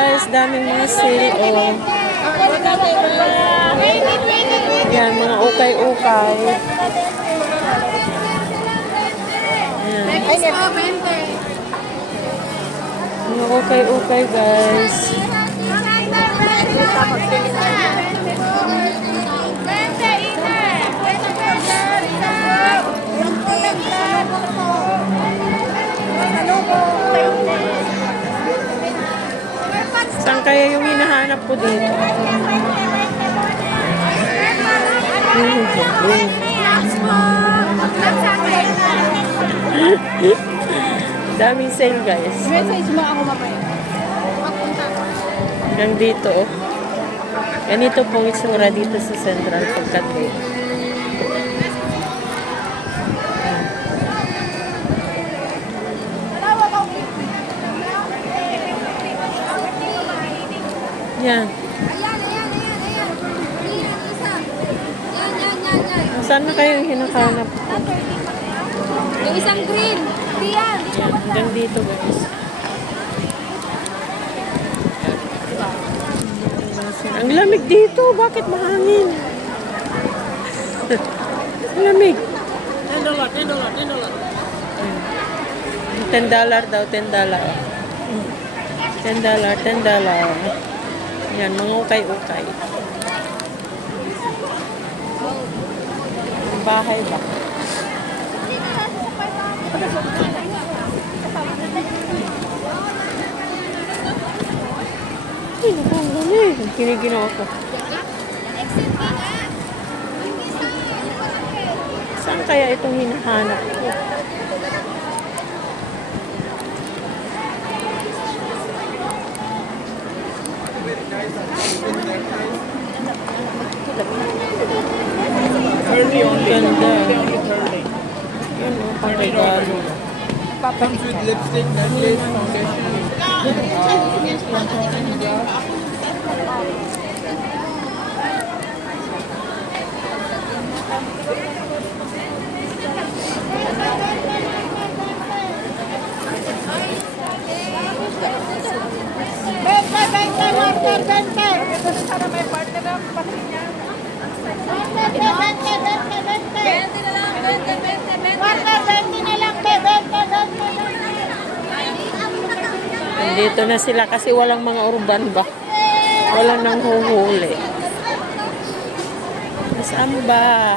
guys, daming mga sale. Oh. Yan, mga ukay-ukay. Yan. Mga ukay-ukay guys. Saan kaya yung hinahanap ko dito? Daming sale guys. Message mo ako mamaya. Hanggang dito oh. Ganito pong itsura dito sa Central Pagkatay. Yan. Saan na kayo yung hinahanap ko? Yung isang green. Diyan. Yan, hanggang dito guys. Ang lamig dito. Bakit mahangin? Ang lamig. $10 daw, $10. $10. Yan, mga ukay-ukay. Bahay ba? Ay, naku, ang lamig. Ang kiniginaw ako. Saan kaya itong hinahanap ko? Ganda. Yan o, pang-regalo. Comes with lipstick, necklace, foundation. Sana may partner na kapatid niya. Dito na sila kasi walang mga urban ba? Walang nang huhuli. Saan ba?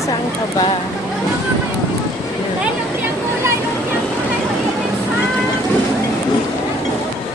Saan ka ba?